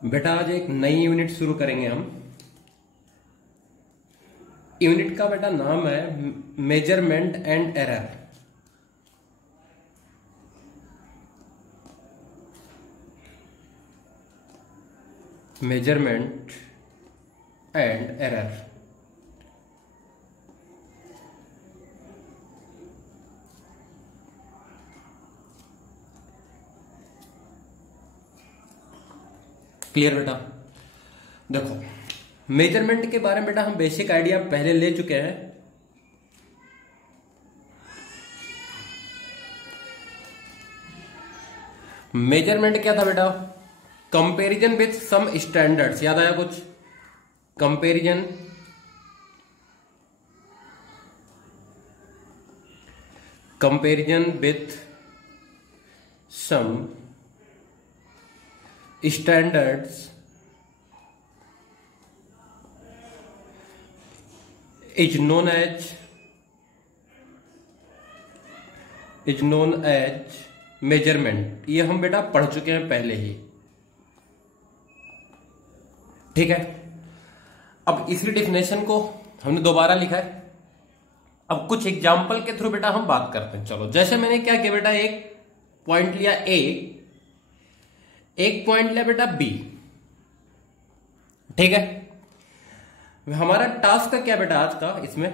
बेटा आज एक नई यूनिट शुरू करेंगे हम। यूनिट का बेटा नाम है measurement and error. Measurement and error. Clear बेटा? देखो, मेजरमेंट के बारे में बेटा हम बेसिक आइडिया पहले ले चुके हैं। मेजरमेंट क्या था बेटा? Comparison with some standards. याद आया कुछ? Comparison with some standards is known as measurement। ये हम बेटा पढ़ चुके हैं पहले ही, ठीक है। अब इसी डेफिनेशन को हमने दोबारा लिखा है। अब कुछ एग्जाम्पल के थ्रू बेटा हम बात करते हैं। चलो, जैसे मैंने क्या किया बेटा, एक पॉइंट लिया ए, एक पॉइंट लिया बेटा बी, ठीक है। हमारा टास्क का क्या बेटा आज का इसमें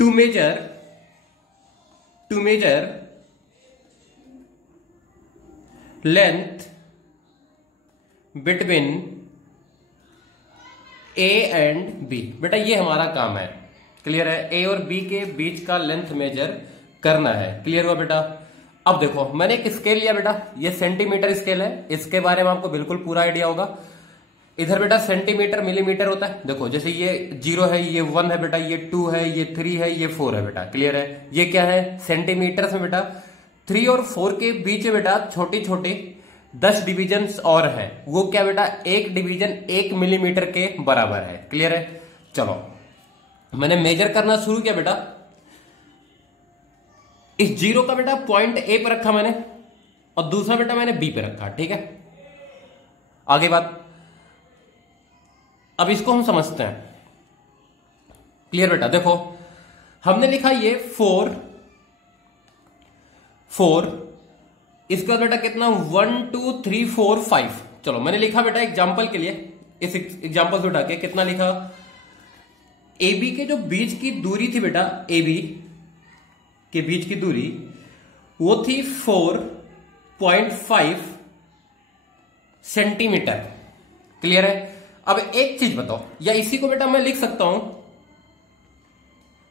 to measure length between A and B. बेटा ये हमारा काम है। क्लियर है? ए और बी के बीच का लेंथ मेजर करना है। क्लियर हुआ बेटा? अब देखो, मैंने एक स्केल लिया बेटा, ये सेंटीमीटर स्केल है। इसके बारे में आपको बिल्कुल पूरा आइडिया होगा। इधर बेटा सेंटीमीटर मिलीमीटर होता है। देखो, जैसे ये 0 है, ये 1 है बेटा, ये 2 है, ये 3 है, ये 4 है बेटा। क्लियर है? ये क्या है? सेंटीमीटर में बेटा 3 और 4 के बीच में बेटा छोटी छोटी 10 डिविजन और है। वो क्या बेटा? एक डिवीजन 1 मिलीमीटर के बराबर है। क्लियर है? चलो, मैंने मेजर करना शुरू किया बेटा। इस 0 का बेटा पॉइंट ए पर रखा मैंने, और दूसरा बेटा मैंने बी पे रखा, ठीक है। आगे बात, अब इसको हम समझते हैं। क्लियर बेटा? देखो, हमने लिखा ये 4, इसके बाद बेटा कितना? 1 2 3 4 5। चलो, मैंने लिखा बेटा एग्जाम्पल के लिए, इस एग्जाम्पल से उठा के कितना लिखा? ए बी के जो बीच की दूरी थी बेटा, ए बी के बीच की दूरी वो थी 4.5 सेंटीमीटर। क्लियर है? अब एक चीज बताओ, या इसी को बेटा मैं लिख सकता हूं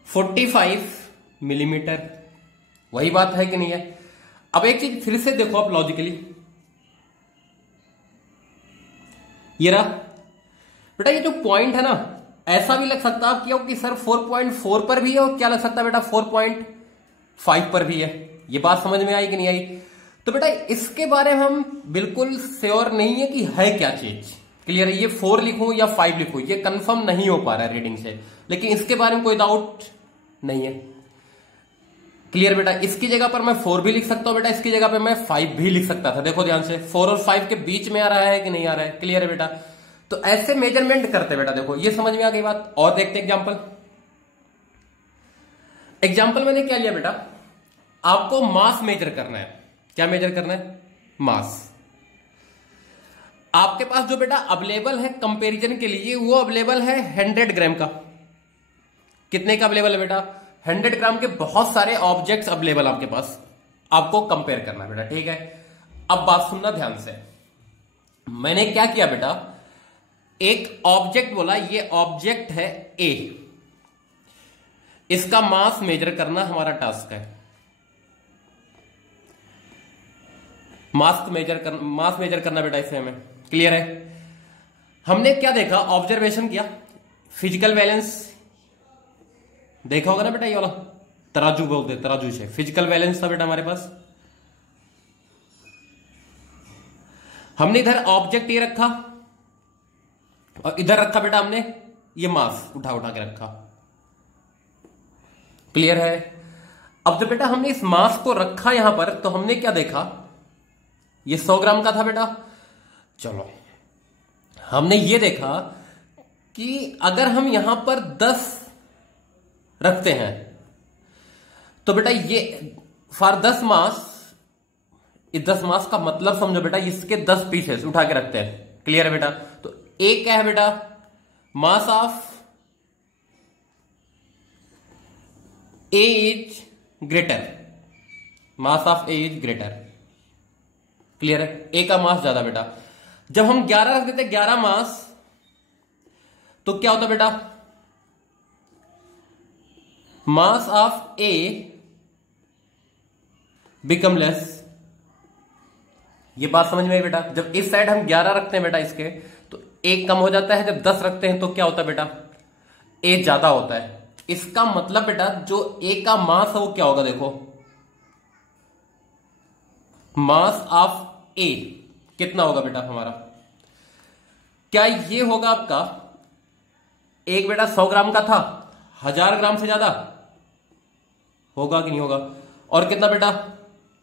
45 मिलीमीटर। वही बात है कि नहीं है? अब एक चीज फिर से देखो आप लॉजिकली, ये रहा बेटा, ये जो पॉइंट है ना, ऐसा भी लग सकता है कि सर 4.4 पर भी है, और क्या लग सकता है बेटा 4.5 पर भी है। ये बात समझ में आई कि नहीं आई? तो बेटा इसके बारे में हम बिल्कुल श्योर नहीं है कि है क्या चीज। क्लियर है? ये 4 लिखूं या 5 लिखूं, ये कंफर्म नहीं हो पा रहा है रीडिंग से, लेकिन इसके बारे में कोई डाउट नहीं है। क्लियर बेटा? इसकी जगह पर मैं 4 भी लिख सकता हूं बेटा, इसकी जगह पर मैं 5 भी लिख सकता था। देखो ध्यान से, 4 और 5 के बीच में आ रहा है कि नहीं आ रहा है? क्लियर है बेटा? तो ऐसे मेजरमेंट करते बेटा। देखो, ये समझ में आ गई बात। और देखते एग्जाम्पल मैंने क्या लिया बेटा? आपको मास मेजर करना है। क्या मेजर करना है? मास। आपके पास जो बेटा अवेलेबल है कंपैरिजन के लिए, वो अवेलेबल है 100 ग्राम का। कितने का अवेलेबल है बेटा? 100 ग्राम के बहुत सारे ऑब्जेक्ट्स अवेलेबल आपके पास, आपको कंपेयर करना है बेटा, ठीक है। अब बात सुनना ध्यान से। मैंने क्या किया बेटा, एक ऑब्जेक्ट बोला, ये ऑब्जेक्ट है ए, इसका मास मेजर करना हमारा टास्क है। मास मेजर करना बेटा इसे हमें। क्लियर है? हमने क्या देखा? ऑब्जर्वेशन किया, फिजिकल बैलेंस देखा होगा ना बेटा, ये वाला तराजू बोलते, तराजू से फिजिकल बैलेंस था बेटा हमारे पास। हमने इधर ऑब्जेक्ट ये रखा, और इधर रखा बेटा हमने ये मास उठा उठा के रखा। क्लियर है? अब जब बेटा हमने इस मास को रखा यहां पर, तो हमने क्या देखा, ये 100 ग्राम का था बेटा। चलो हमने ये देखा कि अगर हम यहां पर 10 रखते हैं तो बेटा ये फॉर 10 मास, इस 10 मास का मतलब समझो बेटा, इसके 10 पीसेस उठा के रखते हैं। क्लियर है बेटा? तो एक क्या है बेटा, mass of A is greater, mass of A is greater. Clear है? ए का मास ज्यादा बेटा। जब हम 11 रख देते 11 मास तो क्या होता बेटा, mass of A become less. ये बात समझ में आई बेटा? जब इस साइड हम 11 रखते हैं बेटा इसके, तो एक कम हो जाता है। जब 10 रखते हैं तो क्या होता है बेटा, ए ज्यादा होता है। इसका मतलब बेटा जो ए का मास है वो क्या होगा, देखो मास ऑफ ए कितना होगा बेटा हमारा, क्या ये होगा आपका, एक बेटा 100 ग्राम का था, 1000 ग्राम से ज्यादा होगा कि नहीं होगा, और कितना बेटा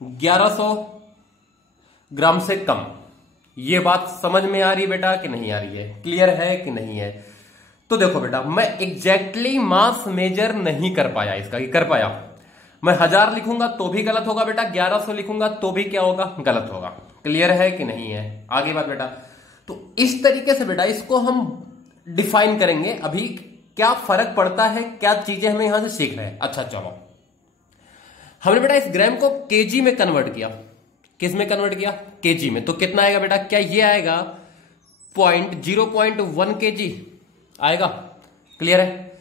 1100 ग्राम से कम। ये बात समझ में आ रही है बेटा कि नहीं आ रही है? क्लियर है कि नहीं है? तो देखो बेटा मैं एग्जैक्टली मास मेजर नहीं कर पाया इसका, कि कर पाया मैं 1000 लिखूंगा तो भी गलत होगा बेटा, 1100 लिखूंगा तो भी क्या होगा, गलत होगा। क्लियर है कि नहीं है? आगे बात बेटा, तो इस तरीके से बेटा इसको हम डिफाइन करेंगे। अभी क्या फर्क पड़ता है, क्या चीजें हमें यहां से सीख रहे हैं। अच्छा चलो, हमने बेटा इस ग्राम को केजी में कन्वर्ट किया। किस में कन्वर्ट किया? केजी में। तो कितना आएगा बेटा, क्या ये आएगा 0.1 केजी आएगा? क्लियर है?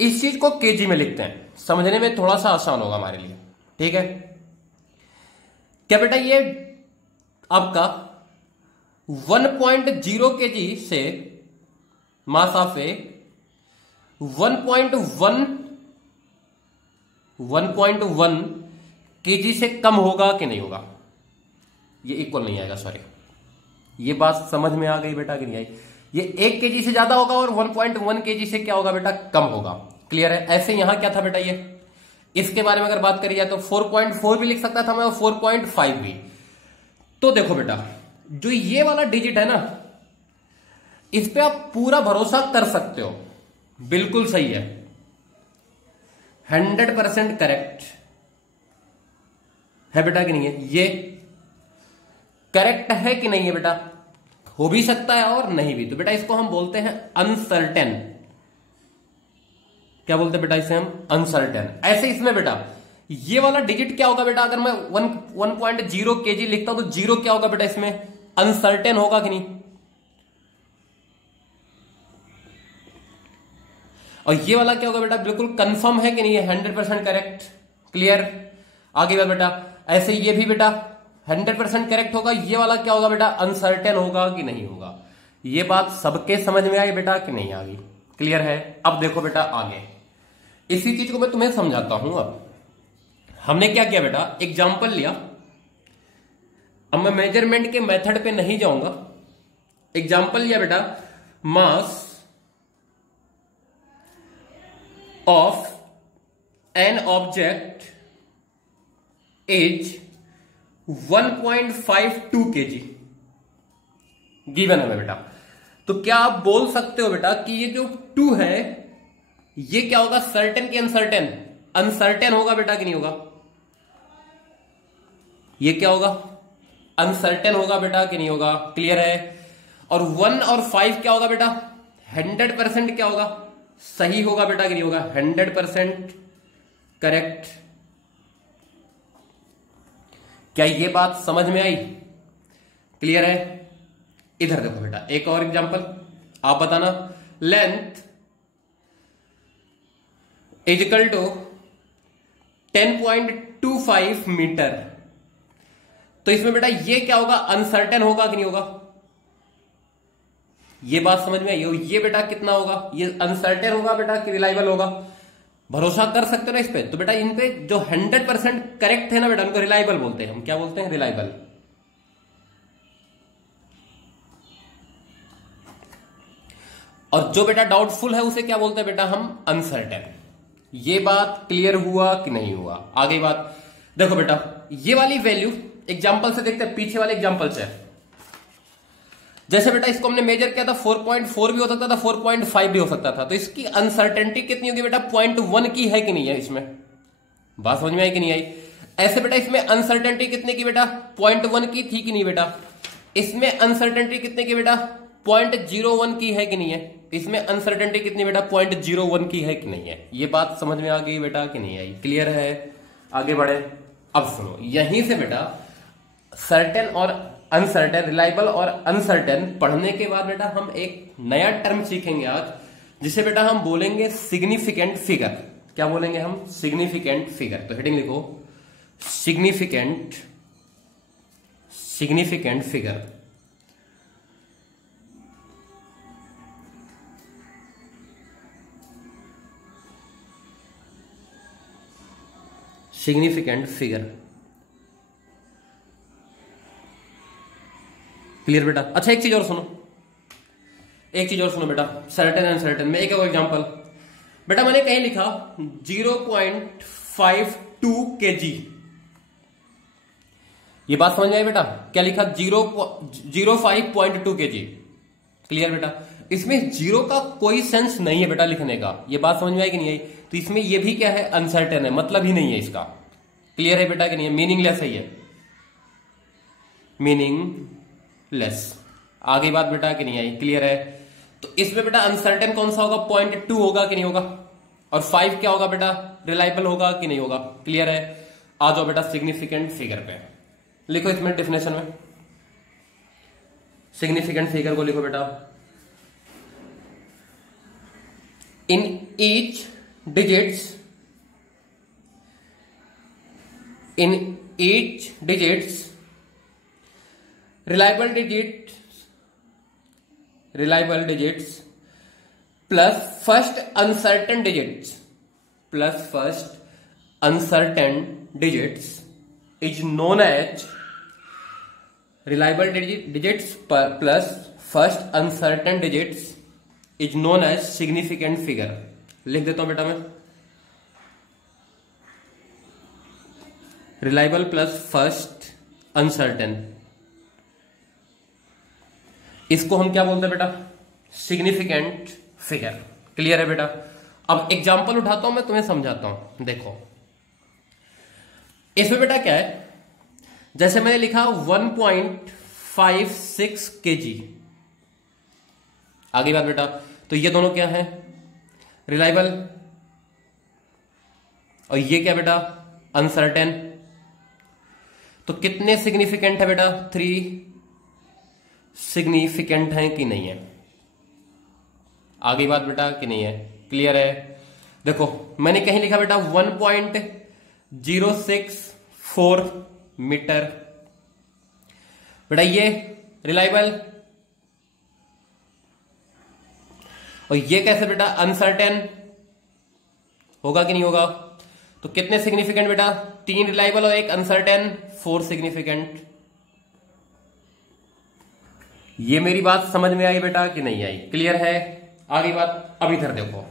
इस चीज को केजी में लिखते हैं, समझने में थोड़ा सा आसान होगा हमारे लिए। ठीक है? क्या बेटा ये आपका 1.0 केजी से मास ऑफ ए 1.1 केजी से कम होगा कि नहीं होगा? ये इक्वल नहीं आएगा, सॉरी। ये बात समझ में आ गई बेटा कि नहीं आई? ये 1 केजी से ज्यादा होगा और 1.1 केजी से क्या होगा बेटा, कम होगा। क्लियर है? ऐसे यहां क्या था बेटा, ये इसके बारे में अगर बात करी जाए तो 4.4 भी लिख सकता था मैं और 4.5 भी। तो देखो बेटा जो ये वाला डिजिट है ना, इस पे आप पूरा भरोसा कर सकते हो, बिल्कुल सही है, 100% करेक्ट है बेटा कि नहीं है? ये करेक्ट है कि नहीं है बेटा? हो भी सकता है और नहीं भी। तो बेटा इसको हम बोलते हैं अनसर्टेन। क्या बोलते हैं बेटा इसे हम? अनसर्टेन। ऐसे इसमें बेटा ये वाला डिजिट क्या होगा बेटा, अगर मैं 1.0 केजी लिखता हूं तो 0 क्या होगा बेटा इसमें, अनसर्टेन होगा कि नहीं? और ये वाला क्या होगा बेटा, बिल्कुल कंफर्म है कि नहीं है, 100% करेक्ट। क्लियर? आगे बात बेटा, ऐसे ये भी बेटा 100% करेक्ट होगा। ये वाला क्या होगा बेटा, अनसर्टेन होगा कि नहीं होगा? ये बात सबके समझ में आई बेटा कि नहीं आ गई? क्लियर है? अब देखो बेटा आगे इसी चीज को मैं तुम्हें समझाता हूं। अब हमने क्या किया बेटा, एग्जाम्पल लिया। अब मैं मेजरमेंट के मेथड पे नहीं जाऊंगा। एग्जाम्पल लिया बेटा, mass of an object is 1.52 KG given है बेटा। तो क्या आप बोल सकते हो बेटा कि ये जो 2 है ये क्या होगा, सर्टेन की अनसर्टेन? अनसर्टेन होगा बेटा कि नहीं होगा? ये क्या होगा, अनसर्टेन होगा बेटा कि नहीं होगा? क्लियर है? और 1 और 5 क्या होगा बेटा, 100% क्या होगा, सही होगा बेटा कि नहीं होगा? 100% करेक्ट। क्या ये बात समझ में आई? क्लियर है? इधर देखो बेटा एक और एग्जांपल, आप बताना। Length is equal to 10.25 metre. तो इसमें बेटा ये क्या होगा, अनसर्टेन होगा कि नहीं होगा? ये बात समझ में आई? ये बेटा कितना होगा, ये अनसर्टेन होगा बेटा कि रिलायबल होगा? भरोसा कर सकते हो ना इस पे? तो बेटा इन पे जो 100% करेक्ट है ना बेटा, उनको रिलायबल बोलते हैं। हम क्या बोलते हैं, रिलायबल। और जो बेटा डाउटफुल है उसे क्या बोलते हैं बेटा, हम अनसर्टेन। ये बात क्लियर हुआ कि नहीं हुआ? आगे बात देखो बेटा, ये वाली वैल्यू एग्जाम्पल से देखते हैं, पीछे वाले एग्जाम्पल से। जैसे बेटा इसको हमने मेजर किया था 4.4 भी हो सकता था, 4.5 भी हो सकता था, तो इसकी अनसर्टेनिटी कितनी होगी बेटा? 0.1 की है कि नहीं है? इसमें बात समझ में आई कि नहीं आई? ऐसे बेटा इसमें अनसर्टेनिटी कितने की बेटा? 0.1 की थी कि नहीं बेटा? इसमें अनसर्टेनिटी कितने की बेटा? 0.01 की है कि नहीं है? इसमें अनसर्टेनिटी कितनी बेटा? 0.01 की है कि नहीं है? ये बात समझ में आ गई बेटा कि नहीं आई? क्लियर है? आगे बढ़े। अब सुनो, यहीं से बेटा सर्टेन और अनसर्टेन, रिलायबल और अनसर्टेन पढ़ने के बाद बेटा हम एक नया टर्म सीखेंगे आज, जिसे बेटा हम बोलेंगे सिग्निफिकेंट फिगर। क्या बोलेंगे हम? Significant figure. तो हेडिंग लिखो, significant figure. Significant figure. Clear बेटा? अच्छा एक चीज और सुनो, बेटा, सर्टेन एंड सर्टेन में एक और एग्जांपल। बेटा मैंने कहीं लिखा 0.52 kg, ये बात समझ में आई बेटा? क्या लिखा? 0.52 kg। क्लियर बेटा? इसमें जीरो का कोई सेंस नहीं है बेटा लिखने का, ये बात समझ में आई कि नहीं आई? तो इसमें ये भी क्या है? अनसर्टेन है, मतलब ही नहीं है इसका। क्लियर है बेटा कि नहीं है? मीनिंगलेस है ये, मीनिंगलेस। आगे बात बेटा कि नहीं आई? क्लियर है? तो इसमें बेटा अनसर्टेन कौन सा होगा? 0.2 होगा कि नहीं होगा? और 5 क्या होगा बेटा? रिलायबल होगा कि नहीं होगा? क्लियर है? आ जाओ बेटा सिग्निफिकेंट फिगर पे, लिखो इसमें डेफिनेशन में सिग्निफिकेंट फिगर को लिखो बेटा। In each digits reliable digits plus first uncertain digits is known as reliable digits plus first uncertain digits is known as significant figure. लिख देता हूं बेटा मैं, रिलायबल प्लस फर्स्ट अनसर्टेन, इसको हम क्या बोलते हैं बेटा? Significant figure. क्लियर है बेटा? अब एग्जांपल उठाता हूं मैं, तुम्हें समझाता हूं। देखो इसमें बेटा क्या है, जैसे मैंने लिखा 1.56 kg। आगे बात बेटा, तो ये दोनों क्या है? रिलायबल, और ये क्या बेटा? अनसर्टेन। तो कितने सिग्निफिकेंट है बेटा? 3 सिग्निफिकेंट है कि नहीं है? आगे बात बेटा कि नहीं है? क्लियर है? देखो मैंने कहीं लिखा बेटा 1.064 मीटर, बेटा ये रिलायबल, और ये कैसे बेटा? अनसर्टेन होगा कि नहीं होगा? तो कितने सिग्निफिकेंट बेटा? 3 रिलायबल और 1 अनसर्टेन, 4 सिग्निफिकेंट। ये मेरी बात समझ में आई बेटा कि नहीं आई? क्लियर है? आगे बात, अब इधर देखो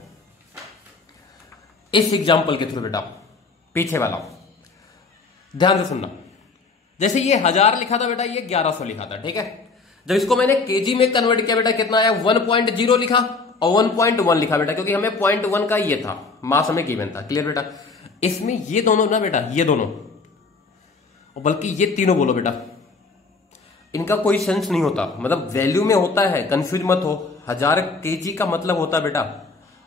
इस एग्जांपल के थ्रू बेटा, पीछे वाला ध्यान से सुनना। जैसे ये 1000 लिखा था बेटा, ये 1100 लिखा था, ठीक है? जब इसको मैंने केजी में कन्वर्ट किया बेटा, कितना आया? 1.0 लिखा और 1.1 लिखा बेटा, क्योंकि हमें 0.1 का ये था, मास हमें गिवन था। क्लियर बेटा? इसमें ये दोनों ना बेटा, ये दोनों, और बल्कि ये तीनों बोलो बेटा, इनका कोई सेंस नहीं होता, मतलब वैल्यू में होता है, कंफ्यूज मत हो। 1000 केजी का मतलब होता है बेटा,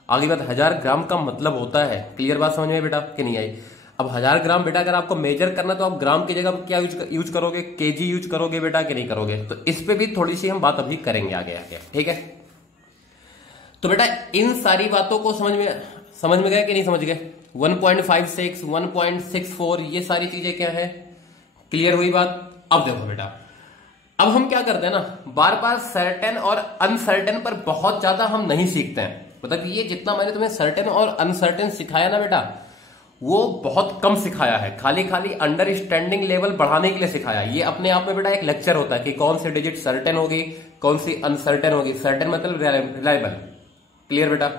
आगे बात 1000 ग्राम का मतलब होता है। क्लियर बात समझ में बेटा कि नहीं आई? अब 1000 ग्राम बेटा अगर आपको मेजर करना तो आप ग्राम की जगह क्या यूज करोगे? केजी यूज करोगे बेटा कि नहीं करोगे? तो इस पे भी थोड़ी सी हम बात अभी करेंगे आगे आगे, ठीक है? तो बेटा इन सारी बातों को समझ में गए कि नहीं समझ गए? 1.56, 1.64, ये सारी चीजें क्या है? क्लियर हुई बात? अब देखो बेटा, अब हम क्या करते हैं ना, बार बार सर्टेन और अनसर्टेन पर बहुत ज्यादा हम नहीं सीखते हैं। मतलब ये जितना मैंने तुम्हें सर्टेन और अनसर्टेन सिखाया ना बेटा, वो बहुत कम सिखाया है, खाली अंडरस्टैंडिंग लेवल बढ़ाने के लिए सिखाया। ये अपने आप में बेटा एक लेक्चर होता है कि कौन सी डिजिट सर्टेन होगी, कौन सी अनसर्टेन होगी। सर्टेन मतलब रिलायबल। क्लियर बेटा?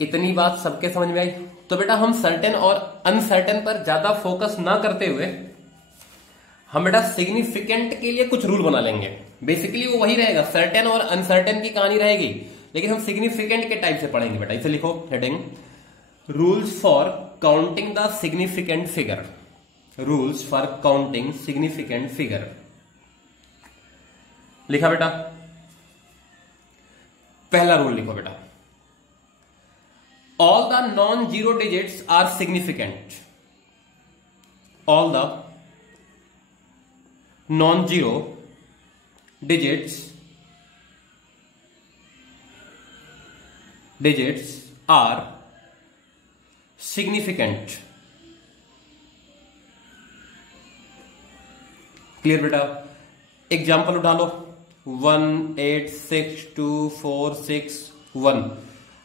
इतनी बात सबके समझ में आई? तो बेटा हम सर्टेन और अनसर्टेन पर ज्यादा फोकस ना करते हुए हम बेटा सिग्निफिकेंट के लिए कुछ रूल बना लेंगे। बेसिकली वो वही रहेगा, सर्टेन और अनसर्टेन की कहानी रहेगी, लेकिन हम सिग्निफिकेंट के टाइप से पढ़ेंगे बेटा। इसे लिखो heading, rules for counting the significant figure. Rules for counting significant figure लिखा बेटा। पहला रूल लिखो बेटा, all the non zero digits are significant. All the non zero digits are significant. Clear बेटा? एग्जाम्पल उठा लो, 1 8 6 2 4 6 1।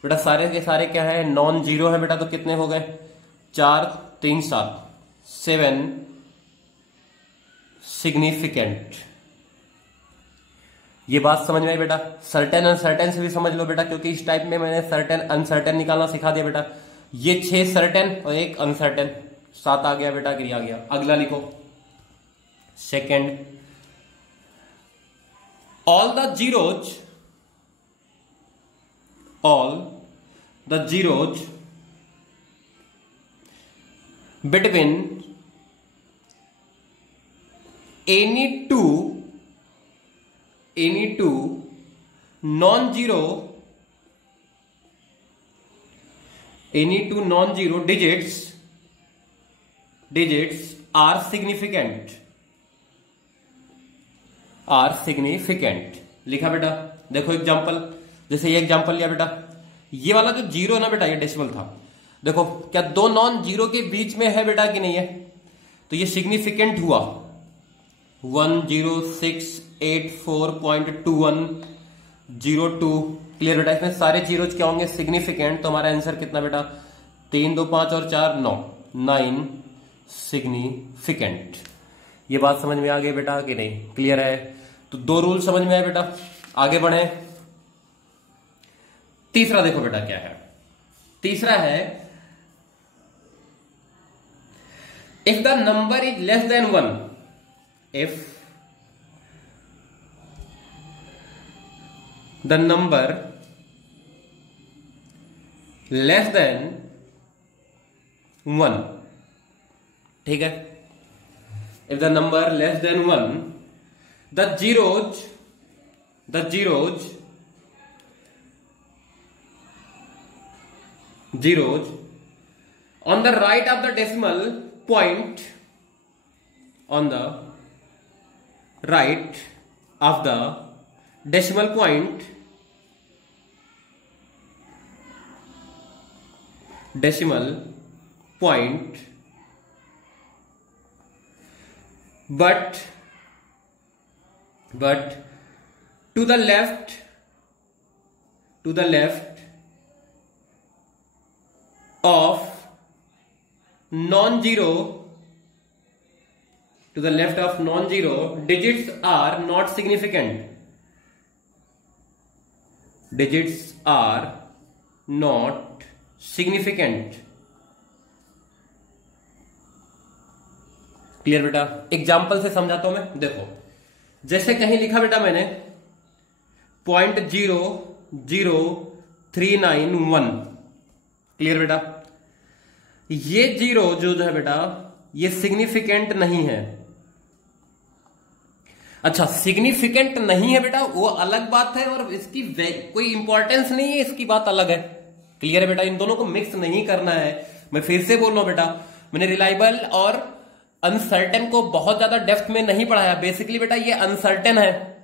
बेटा सारे के सारे क्या है, नॉन जीरो है बेटा, तो कितने हो गए, 4 3 7 7 सिग्निफिकेंट। ये बात समझ में आई बेटा? सर्टेन अनसर्टेन से भी समझ लो बेटा, क्योंकि इस टाइप में मैंने सर्टेन अनसर्टेन निकालना सिखा दिया बेटा। ये 6 सर्टेन और 1 अनसर्टेन, 7 आ गया बेटा, गिर आ गया। अगला लिखो, second, all the zeros between any two non-zero digits are significant। लिखा बेटा। देखो एग्जांपल, जैसे ये एग्जांपल लिया बेटा, ये वाला जो जीरो है ना बेटा, ये डेसिमल था। देखो क्या दो नॉन जीरो के बीच में है बेटा कि नहीं है, तो ये सिग्निफिकेंट हुआ। 1068.4.2102। क्लियर बेटा? इसमें सारे जीरोज क्या होंगे, सिग्निफिकेंट। तो हमारा आंसर कितना बेटा, 3 2 5 और 4 9 सिग्निफिकेंट। ये बात समझ में आ गई बेटा कि नहीं? क्लियर है? तो 2 रूल समझ में आए बेटा। आगे बढ़े, तीसरा देखो बेटा क्या है। तीसरा है, if the number is less than 1, if the number less than 1, ठीक है, if the number less than 1, the zeros on the right of the decimal point, on the right of the decimal point, but to the left of non-zero, digits are not significant। Clear बेटा? Example से समझाता हूं मैं। देखो जैसे कहीं लिखा बेटा मैंने 0.00391। क्लियर बेटा? ये जीरो जो है बेटा, ये सिग्निफिकेंट नहीं है। अच्छा, सिग्निफिकेंट नहीं है बेटा, वो अलग बात है, और इसकी कोई इंपॉर्टेंस नहीं है, इसकी बात अलग है। क्लियर है बेटा? इन दोनों को मिक्स नहीं करना है। मैं फिर से बोल रहा हूं बेटा, मैंने रिलायबल और अनसर्टेन को बहुत ज्यादा डेप्थ में नहीं पढ़ाया। बेसिकली बेटा ये अनसर्टेन है,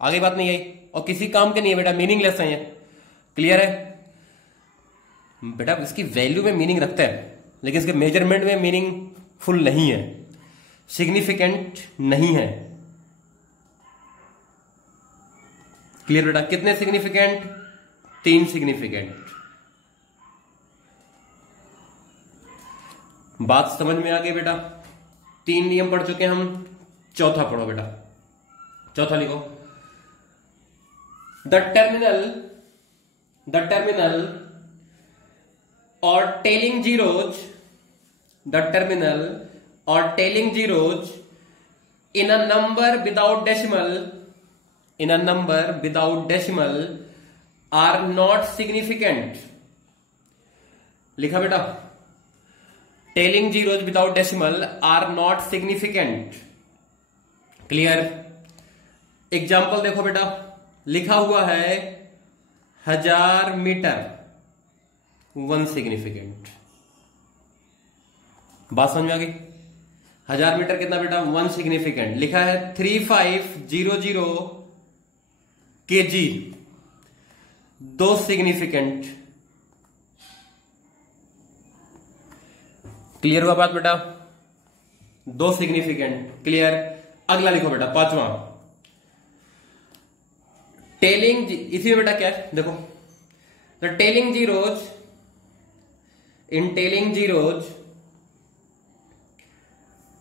आगे बात नहीं आई, और किसी काम के नहीं है बेटा, मीनिंगलेस है ये। क्लियर है बेटा? इसकी वैल्यू में मीनिंग रखते हैं, लेकिन इसके मेजरमेंट में मीनिंगफुल नहीं है, सिग्निफिकेंट नहीं है। क्लियर बेटा? कितने सिग्निफिकेंट? 3 सिग्निफिकेंट। बात समझ में आ गई बेटा? 3 नियम पढ़ चुके हम, चौथा पढ़ो बेटा। चौथा लिखो, द टर्मिनल और telling zeros in a number without decimal are not significant। लिखा बेटा, trailing zeros without decimal are not significant. Clear. Example देखो बेटा, लिखा हुआ है 1000 मीटर, 1 सिग्निफिकेंट। बात समझ में आ गई? 1000 मीटर कितना बेटा? 1 सिग्निफिकेंट। लिखा है 3500 kg, 2 सिग्निफिकेंट। क्लियर हुआ बात बेटा? 2 सिग्निफिकेंट। क्लियर। अगला लिखो बेटा, 5वां। टेलिंग, इसी में बेटा क्या है देखो, the telling zeros, in telling zeros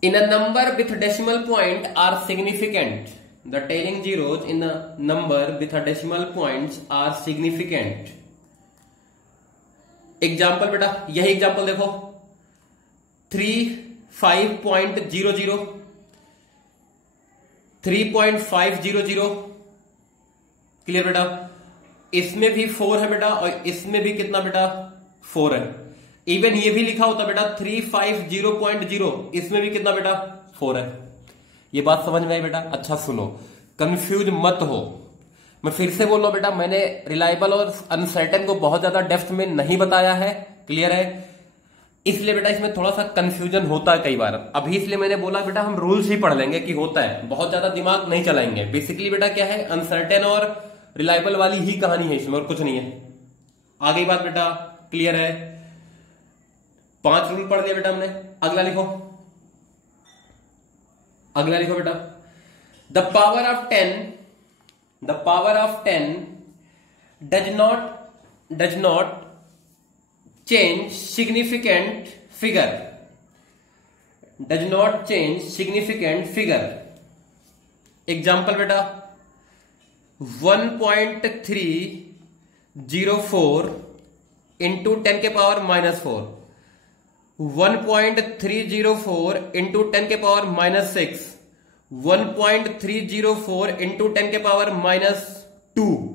in a number with decimal point are significant। The trailing zeros in a number with a decimal points are significant। Example बेटा, यही एग्जाम्पल देखो, 3500, 3500। क्लियर बेटा। इसमें भी 4 है बेटा, और इसमें भी कितना बेटा? 4 है। इवन ये भी लिखा होता बेटा 350.0, इसमें भी कितना बेटा? 4 है। ये बात समझ में आई बेटा? अच्छा सुनो, कंफ्यूज मत हो। मैं फिर से बोल रहा हूं बेटा, मैंने रिलायबल और अनसर्टेन को बहुत ज्यादा डेप्थ में नहीं बताया है। क्लियर है? इसलिए बेटा इसमें थोड़ा सा कंफ्यूजन होता है कई बार। अभी इसलिए मैंने बोला बेटा हम रूल्स ही पढ़ लेंगे कि होता है, बहुत ज्यादा दिमाग नहीं चलाएंगे। बेसिकली बेटा क्या है, अनसर्टेन और रिलायबल वाली ही कहानी है इसमें, और कुछ नहीं है। आ गई बात बेटा? क्लियर है? 5 रूल पढ़ लिया बेटा हमने। अगला लिखो, अगला लिखो बेटा, the power of 10 does not change significant figure. Does not change significant figure. Example बेटा 1.304 इंटू 10 के पावर -4, 1.304 इंटू 10 के पावर -6, 1.304 इंटू 10 के पावर -2।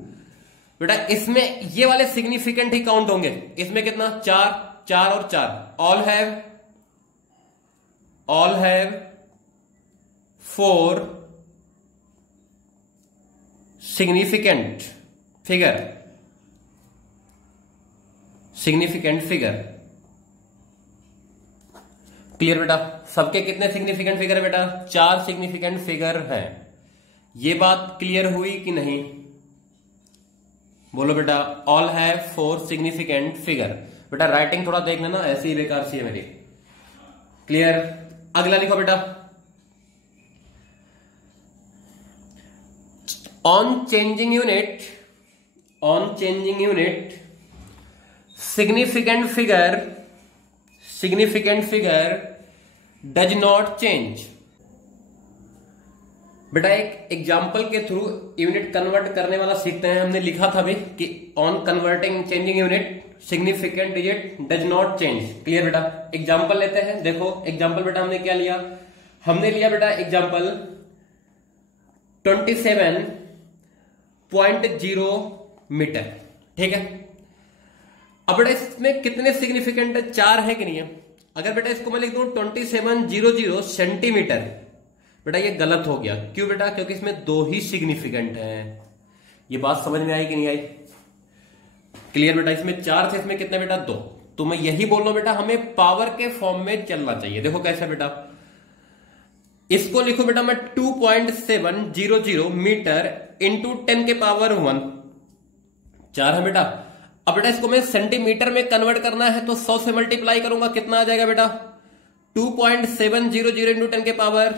बेटा इसमें ये वाले सिग्निफिकेंट ही काउंट होंगे। इसमें कितना? 4, 4 और 4। All have 4 significant figure. Clear बेटा? सबके कितने सिग्निफिकेंट फिगर है बेटा? 4 सिग्निफिकेंट फिगर है। ये बात क्लियर हुई कि नहीं? बोलो बेटा, ऑल हैव 4 सिग्निफिकेंट फिगर। बेटा राइटिंग थोड़ा देख लेना, ऐसी ही बेकार सी है मेरी। क्लियर। अगला लिखो बेटा, on changing unit significant figure does not change. बेटा एक एग्जाम्पल के थ्रू यूनिट कन्वर्ट करने वाला सीखते हैं। हमने लिखा था भी कि on converting changing unit significant digit does not change. Clear बेटा? एग्जाम्पल लेते हैं। देखो एग्जाम्पल बेटा हमने क्या लिया? हमने लिया बेटा एग्जाम्पल 27.0 मीटर। ठीक है। अब बेटा इसमें कितने सिग्निफिकेंट है? 4 है कि नहीं है? अगर बेटा इसको मैं लिख दूं 2700 सेंटीमीटर, बेटा ये गलत हो गया। क्यों बेटा? क्योंकि इसमें 2 ही सिग्निफिकेंट है। ये बात समझ में आई कि नहीं आई? क्लियर बेटा? इसमें 4 थे, इसमें कितने बेटा? 2। तो मैं यही बोल रहा हूं बेटा, हमें पावर के फॉर्म में चलना चाहिए। देखो कैसे बेटा, इसको लिखो बेटा मैं 2.700 मीटर इंटू 10 के पावर 1, 4 है बेटा। अब बेटा इसको मैं सेंटीमीटर में कन्वर्ट करना है तो 100 से मल्टीप्लाई करूंगा, कितना आ जाएगा बेटा? 2.700 इंटू 10 के पावर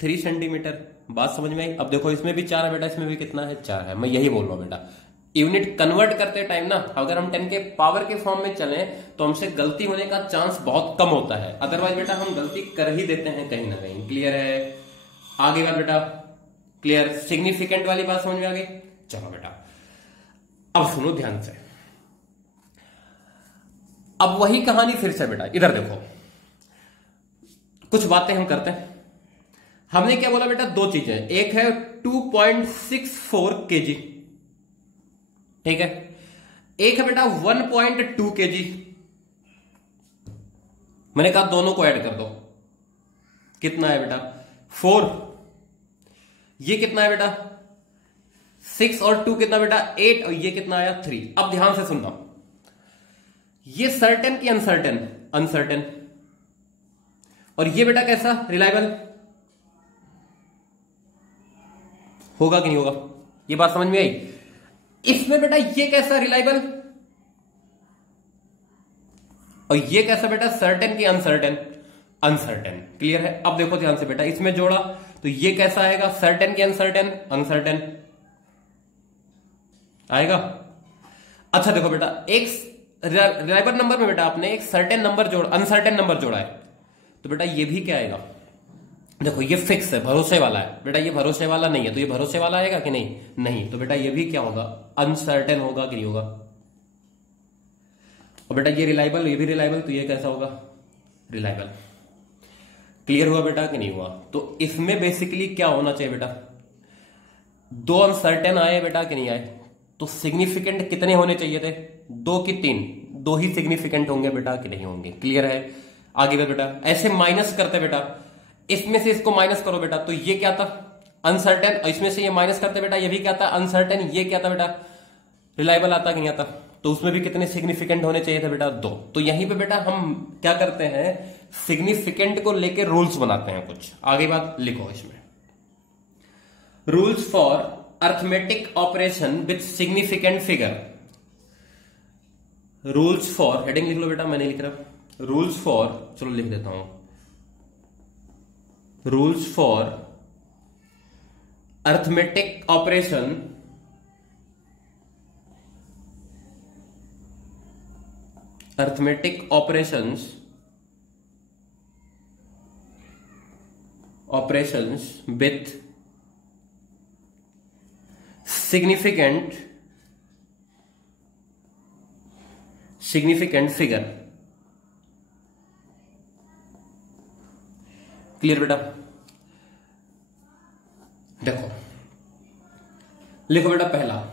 3 सेंटीमीटर। बात समझ में आई? अब देखो इसमें भी 4 है बेटा, इसमें भी कितना है? 4 है। मैं यही बोल रहा हूं बेटा, यूनिट कन्वर्ट करते टाइम ना अगर हम 10 के पावर के फॉर्म में चलें तो हमसे गलती होने का चांस बहुत कम होता है। अदरवाइज बेटा हम गलती कर ही देते हैं कहीं ना कहीं। क्लियर है? आगे बात बेटा क्लियर? सिग्निफिकेंट वाली बात समझ में आ गई? चलो बेटा अब सुनो ध्यान से। अब वही कहानी फिर से बेटा, इधर देखो, कुछ बातें हम करते हैं। हमने क्या बोला बेटा, दो चीजें, एक है 2.64 kg, ठीक है, एक है बेटा 1.2 kg। मैंने कहा दोनों को ऐड कर दो, कितना है बेटा 4, ये कितना है बेटा 6 और 2 कितना बेटा 8, और ये कितना आया 3। अब ध्यान से सुनना, ये सर्टेन की अनसर्टेन, अनसर्टेन, और ये बेटा कैसा रिलायबल होगा कि नहीं होगा, ये बात समझ में आई। इसमें बेटा ये कैसा रिलायबल, और ये कैसा बेटा सर्टेन की अनसर्टेन, अनसर्टेन। क्लियर है। अब देखो ध्यान से बेटा, इसमें जोड़ा तो ये कैसा आएगा, सर्टेन की अनसर्टेन, अनसर्टेन आएगा। अच्छा देखो बेटा, एक रिलायबल नंबर में बेटा आपने एक सर्टेन नंबर जोड़, अनसर्टेन नंबर जोड़ा है, तो बेटा ये भी क्या आएगा, देखो ये फिक्स है, भरोसे वाला है बेटा, ये भरोसे वाला नहीं है, तो ये भरोसे वाला आएगा कि नहीं, नहीं, तो बेटा ये भी क्या होगा, अनसर्टेन होगा कि नहीं होगा। और बेटा ये रिलायबल, ये भी रिलायबल, तो ये कैसा होगा, रिलायबल। क्लियर हुआ बेटा कि नहीं हुआ। तो इसमें बेसिकली क्या होना चाहिए बेटा, दो अनसर्टेन आए बेटा कि नहीं आए, तो सिग्निफिकेंट कितने होने चाहिए थे, 2 की 3, 2 ही सिग्निफिकेंट होंगे बेटा कि नहीं होंगे। क्लियर है। आगे बेटा ऐसे माइनस करते बेटा, इसमें से इसको माइनस करो बेटा, तो ये क्या था अनसर्टेन, और इसमें से ये माइनस करते बेटा, ये भी क्या था अनसर्टेन, ये क्या था बेटा रिलायबल आता कि नहीं आता, तो उसमें भी कितने सिग्निफिकेंट होने चाहिए थे बेटा 2। तो यहीं पे बेटा हम क्या करते हैं, सिग्निफिकेंट को लेके रूल्स बनाते हैं कुछ। आगे बात लिखो इसमें, rules for arithmetic operation with significant figure. Rules for, heading लिख लो बेटा, मैं नहीं लिख रहा, रूल्स फॉर, चलो लिख देता हूं, rules for arithmetic operation arithmetic operations with significant figure. Clear बेटा। देखो लिखो बेटा, पहला,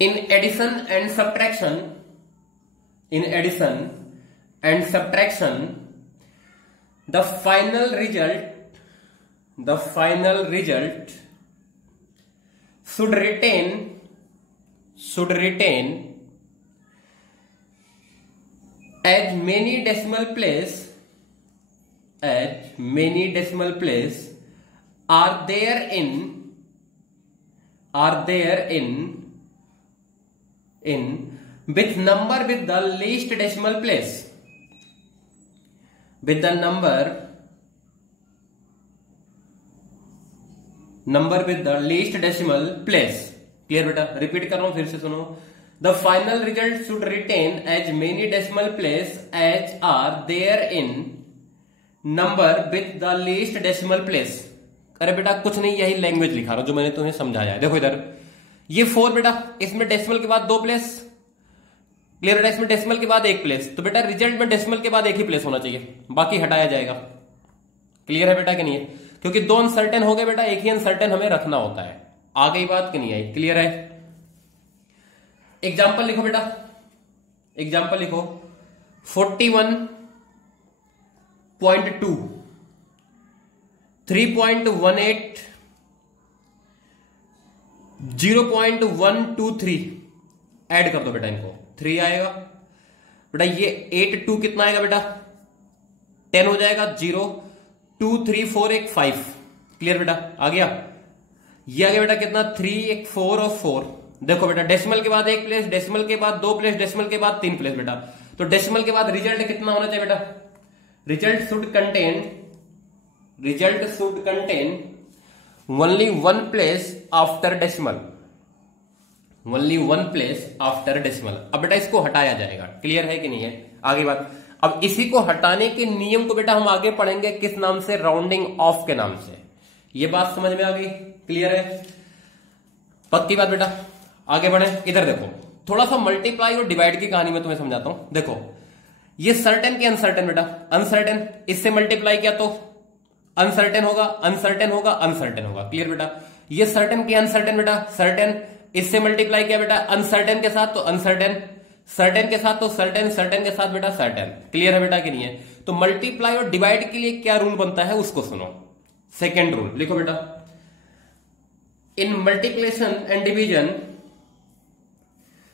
in addition and subtraction the final result should retain as many decimal place are there in with number with the least decimal place, with the number with the least decimal place। Clear बेटा, repeat कर रहा हूं, फिर से सुनो, the final result should retain as many decimal place as are there in number with the least decimal place। अरे बेटा कुछ नहीं, यही लैंग्वेज लिखा रहा हूं जो मैंने तुम्हें समझाया है। देखो इधर ये 4 बेटा, इसमें डेसिमल के बाद 2 प्लेस। क्लियर बेटा, इसमें डेसिमल के बाद 1 प्लेस, तो बेटा रिजल्ट में डेसिमल के बाद 1 ही प्लेस होना चाहिए, बाकी हटाया जाएगा। क्लियर है बेटा कि नहीं है, क्योंकि 2 अनसर्टेन हो गए बेटा, 1 ही अनसर्टेन हमें रखना होता है। आ गई बात कि नहीं आई। क्लियर है। एग्जाम्पल लिखो बेटा, एग्जाम्पल लिखो 41.2, 3.18, 0.123 ऐड कर दो बेटा, इनको 3 आएगा बेटा, ये 8 2 कितना आएगा बेटा 10 हो जाएगा, 0 2 3 4 1 5। क्लियर बेटा, आ गया। ये आ गया बेटा कितना 3 1 4 और 4। देखो बेटा डेसिमल के बाद 1 प्लेस, डेसिमल के बाद 2 प्लेस, डेसिमल के बाद 3 प्लेस बेटा, तो डेसिमल के बाद रिजल्ट कितना होना चाहिए बेटा, result should contain only 1 place after decimal, only 1 place after decimal। अब बेटा इसको हटाया जाएगा। क्लियर है कि नहीं है। आगे बात, अब इसी को हटाने के नियम को बेटा हम आगे पढ़ेंगे, किस नाम से, राउंडिंग ऑफ के नाम से। ये बात समझ में आ गई। क्लियर है, पक्की बात बेटा। आगे बढ़े, इधर देखो, थोड़ा सा मल्टीप्लाई और डिवाइड की कहानी में तुम्हें समझाता हूं। देखो ये सर्टेन के अनसर्टेन बेटा, अनसर्टेन, इससे मल्टीप्लाई किया तो अनसर्टेन होगा, अनसर्टेन होगा, अनसर्टेन होगा। क्लियर बेटा। ये सर्टेन के अनसर्टेन बेटा, सर्टेन, इससे मल्टीप्लाई किया बेटा अनसर्टेन के साथ तो अनसर्टेन, सर्टेन के साथ तो सर्टेन, सर्टेन के साथ बेटा सर्टेन। क्लियर है बेटा कि नहीं है? तो मल्टीप्लाई और डिवाइड के लिए क्या रूल बनता है उसको सुनो। सेकेंड रूल लिखो बेटा, in multiplication and division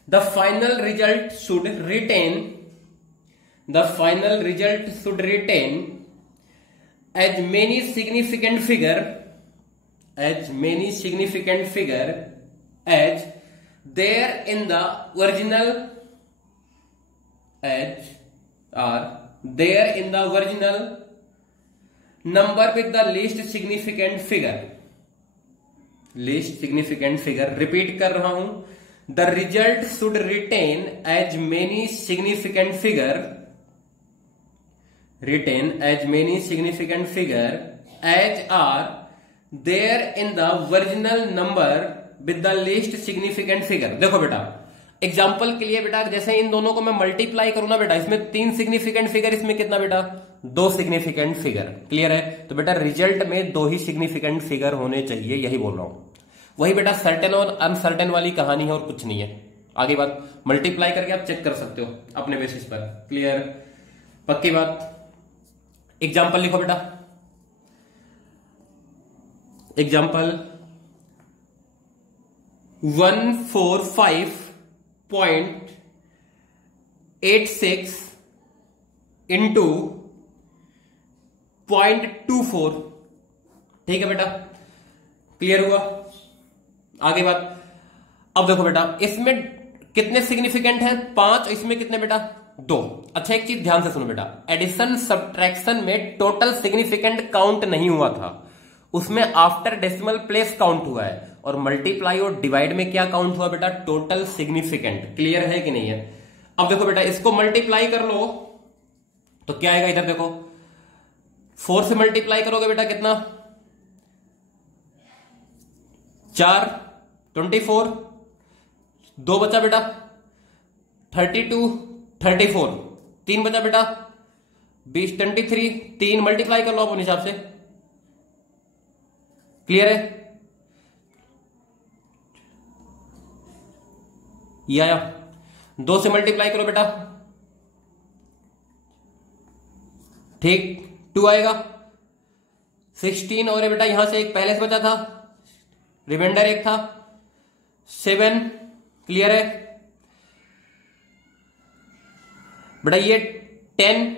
the final result should retain, the final result should retain as many significant figure, as many significant figure as there in the original, as are there in the original number with the least significant figure, least significant figure। Repeat कर रहा हूं, the result should retain as many significant figure, retain as many significant figure as are there in the original number with the least significant figure। देखो बेटा example के लिए बेटा, जैसे इन दोनों को मैं मल्टीप्लाई करूं ना बेटा, इसमें 3 सिग्निफिकेंट फिगर, इसमें कितना बेटा 2 सिग्निफिकेंट फिगर। क्लियर है? तो बेटा रिजल्ट में 2 ही सिग्निफिकेंट फिगर होने चाहिए, यही बोल रहा हूं। वही बेटा सर्टेन और अनसर्टेन वाली कहानी है और कुछ नहीं है। आगे बात मल्टीप्लाई करके आप चेक कर सकते हो अपने बेसिस पर। क्लियर? पक्की बात। एग्जाम्पल लिखो बेटा, एग्जाम्पल 145.86 इंटू 0.24। ठीक है बेटा, क्लियर हुआ? आगे बात। अब देखो बेटा इसमें कितने सिग्निफिकेंट है? 5, इसमें कितने बेटा 2। अच्छा एक चीज ध्यान से सुनो बेटा, एडिशन सब्ट्रैक्शन में टोटल सिग्निफिकेंट काउंट नहीं हुआ था, उसमें आफ्टर डेसिमल प्लेस काउंट हुआ है। और मल्टीप्लाई और डिवाइड में क्या काउंट हुआ बेटा? Total significant. क्लियर है कि नहीं है? अब देखो बेटा इसको मल्टीप्लाई कर लो तो क्या आएगा, इधर देखो 4 से मल्टीप्लाई करोगे बेटा कितना 4, 24, 2 बचा बेटा 32, 34, 3 बचा बेटा 20, 23, 3 मल्टीप्लाई कर लो अपने हिसाब से। क्लियर है? ये आया, 2 से मल्टीप्लाई करो बेटा, ठीक 2 आएगा। 16 और बेटा यहां से एक पहले से बचा था, रिमाइंडर एक था 7। क्लियर है बेटा? ये 10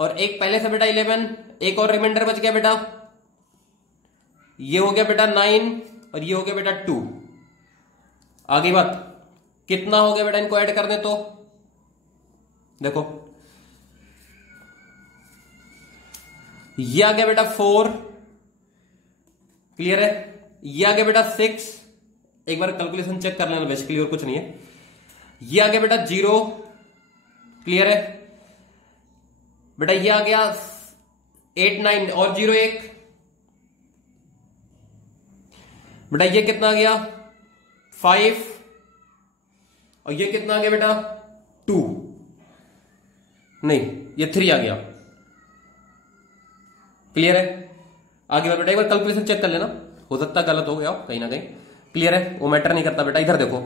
और एक पहले से बेटा 11, एक और रिमाइंडर बच गया बेटा, ये हो गया बेटा 9 और ये हो गया बेटा 2। आगे बात कितना हो गया बेटा, इनको ऐड कर दे तो देखो ये आ गया बेटा 4। क्लियर है? ये आ गया बेटा 6, एक बार कैलकुलेशन चेक कर लेना बेसिकली और कुछ नहीं है। ये आ गया बेटा 0। क्लियर है बेटा? ये आ गया 8, 9 और 0 1 बेटा, ये कितना आ गया 5 और ये कितना आ गया बेटा 2, नहीं ये 3 आ गया। क्लियर है? आगे बात बेटा एक बार कैलकुलेशन चेक कर लेना, हो सकता है गलत हो गया कहीं ना कहीं। क्लियर है? वो मैटर नहीं करता बेटा। इधर देखो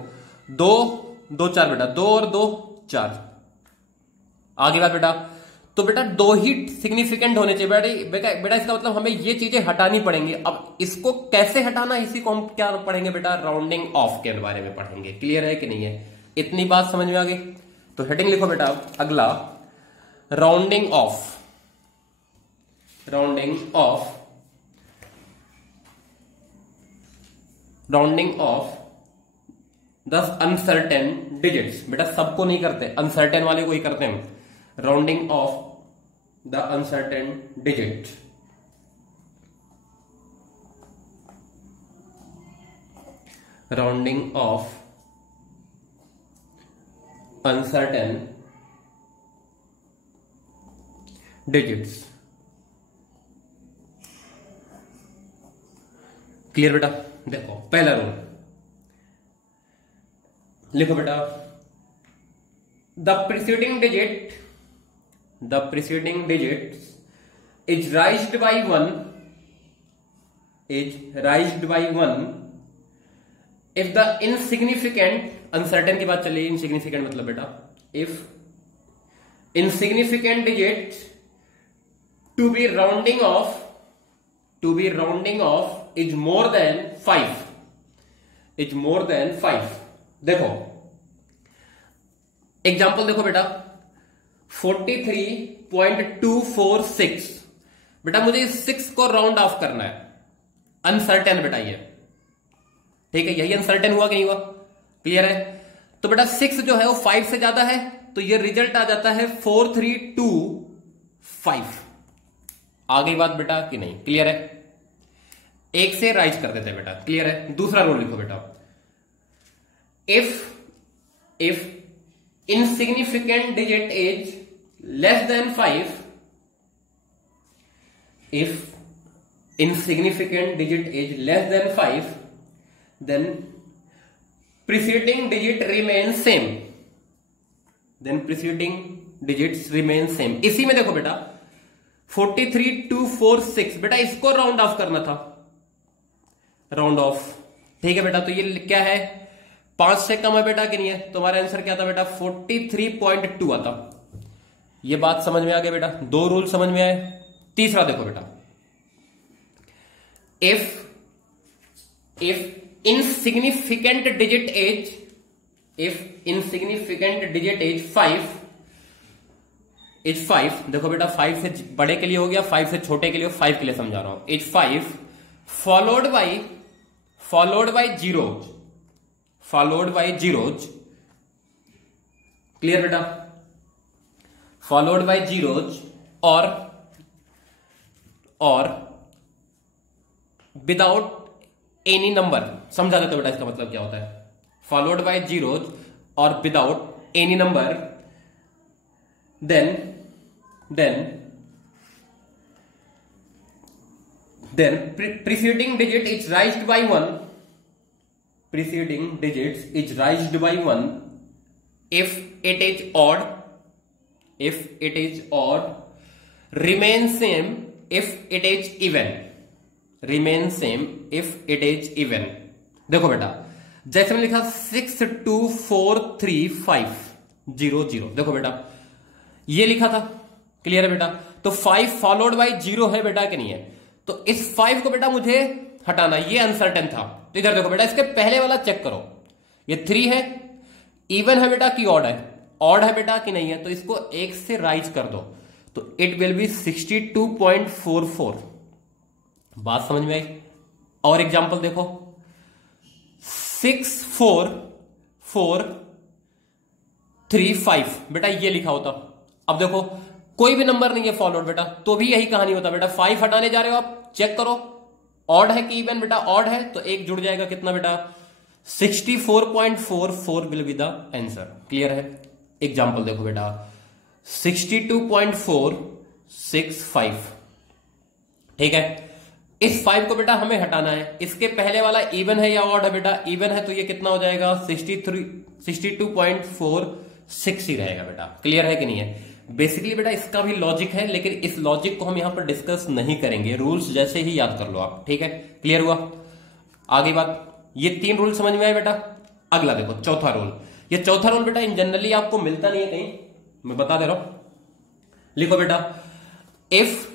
2, 2, 4 बेटा, 2 और 2 4। आगे बात बेटा, तो बेटा 2 ही सिग्निफिकेंट होने चाहिए बेटा। इसका मतलब हमें ये चीजें हटानी पड़ेंगी। अब इसको कैसे हटाना, इसी को हम क्या पढ़ेंगे बेटा, राउंडिंग ऑफ के बारे में पढ़ेंगे। क्लियर है कि नहीं है? इतनी बात समझ में आ गई? तो हेडिंग लिखो बेटा अगला, rounding off, rounding off, rounding off the uncertain digits. बेटा सबको नहीं करते, अनसर्टेन वाले को ही करते हैं। Rounding off the uncertain digit, rounding off uncertain digits. Clear बेटा? देखो पहला रूल लिखो बेटा, the preceding digit the preceding digits is raised by one, is raised by one if the insignificant, uncertain की बात चलिए, इनसिग्निफिकेंट मतलब बेटा if insignificant digit to be rounding off is more than 5, is more than 5। देखो example देखो बेटा 43.246, बेटा मुझे इस 6 को राउंड ऑफ करना है, अनसर्टेन बेटा ये, ठीक है, यही अनसर्टेन हुआ कि नहीं हुआ, क्लियर है। तो बेटा 6 जो है वो 5 से ज्यादा है, तो ये रिजल्ट आ जाता है 4325। आ गई बात बेटा कि नहीं, क्लियर है। एक से राइज कर देते हैं बेटा, क्लियर है। दूसरा रूल लिखो बेटा, if insignificant digit is less than 5, if insignificant digit is less than 5, then preceding digit remains same, then preceding digits remain same। इसी में देखो बेटा 43246, बेटा इसको राउंड ऑफ करना था, राउंड ऑफ, ठीक है बेटा। तो ये क्या है, 5 से कम है बेटा कि नहीं है, तुम्हारा आंसर क्या था बेटा 43.2 आता। ये बात समझ में आ गया बेटा, 2 रूल समझ में आए। तीसरा देखो बेटा, if insignificant digit age, if insignificant digit age 5 is 5, देखो बेटा 5 से बड़े के लिए हो गया, 5 से छोटे के लिए, 5 के लिए समझा रहा हूं, age 5 followed by zeros, clear बेटा, followed by zeros और विदाउट एनी नंबर, समझा देते बेटा इसका मतलब क्या होता है, फॉलोड बाय जीरोज और without any number, then preceding digit is raised by 1, preceding digits is raised by 1 if it is odd, remain same if it is even, remain same if it is even। देखो बेटा जैसे मैंने लिखा 624350, देखो बेटा ये लिखा था, क्लियर है बेटा। तो 5 फॉलोड बाय 0 है बेटा कि नहीं है, तो इस 5 को बेटा मुझे हटाना, ये अनसर्टेन था। तो इधर देखो बेटा इसके पहले वाला चेक करो, ये 3 है, इवन है बेटा कि ऑड है, ऑड है बेटा कि नहीं है, तो इसको 1 से राइज कर दो, तो इट विल बी 62.44। बात समझ में आई। और एग्जांपल देखो 64435, बेटा ये लिखा होता। अब देखो कोई भी नंबर नहीं है फॉलोड बेटा, तो भी यही कहानी होता बेटा, 5 हटाने जा रहे हो आप, चेक करो ऑड है कि इवन, बेटा ऑड है तो 1 जुड़ जाएगा, कितना बेटा 64.44 will be the answer, clear है। एग्जांपल देखो बेटा 62.465, ठीक है। इस 5 को बेटा हमें हटाना है, इसके पहले वाला इवन है या ऑड है बेटा, इवन है तो ये कितना हो जाएगा 62.46 ही रहेगा बेटा, क्लियर है कि नहीं है। बेसिकली बेटा इसका भी लॉजिक है, लेकिन इस लॉजिक को हम यहां पर डिस्कस नहीं करेंगे, रूल्स जैसे ही याद कर लो आप, ठीक है, क्लियर हुआ। आगे बात, ये 3 रूल समझ में आए बेटा। अगला देखो चौथा रूल, ये चौथा रूल बेटा इन जनरली आपको मिलता नहीं है कहीं, मैं बता दे रहा हूं, लिखो बेटा if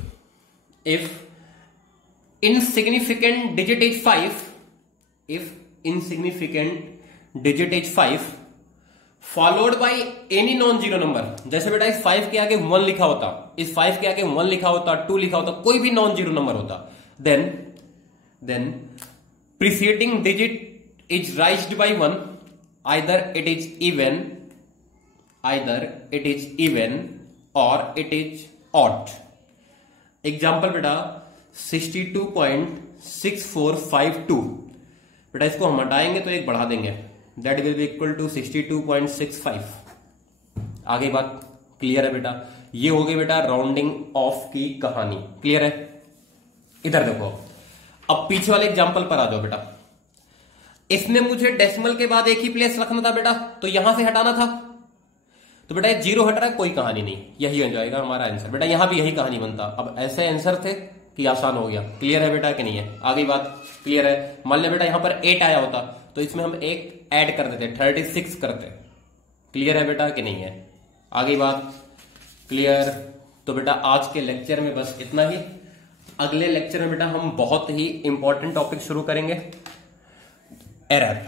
insignificant digit is 5, if insignificant digit is 5 followed by any non-zero number, जैसे बेटा इस 5 के आगे 1 लिखा होता, इस 5 के आगे 1 लिखा होता, 2 लिखा होता, कोई भी नॉन जीरो नंबर होता, then preceding digit is raised by 1, either it is even or it is odd। Example बेटा 62.6452, बेटा इसको हम हटाएंगे तो 1 बढ़ा देंगे, that will be equal to 62.65। आगे बात क्लियर है बेटा, ये हो गई बेटा राउंडिंग ऑफ की कहानी, क्लियर है। इधर देखो अब पीछे वाले एग्जांपल पर आ जाओ बेटा, इसमें मुझे डेसिमल के बाद एक ही प्लेस रखना था बेटा, तो यहां से हटाना था, तो बेटा ये 0 हट रहा है, कोई कहानी नहीं, यही हो जाएगा हमारा आंसर। बेटा यहां भी यही कहानी बनता। अब ऐसे आंसर थे कि आसान हो गया। क्लियर है बेटा कि नहीं है? आगे बात क्लियर है? मान लिया बेटा यहां पर 8 आया होता तो इसमें हम 1 ऐड कर देते, 36 करते। क्लियर है बेटा कि नहीं है? आगे बात क्लियर? तो बेटा आज के लेक्चर में बस इतना ही। अगले लेक्चर में बेटा हम बहुत ही इंपॉर्टेंट टॉपिक शुरू करेंगे, एरर।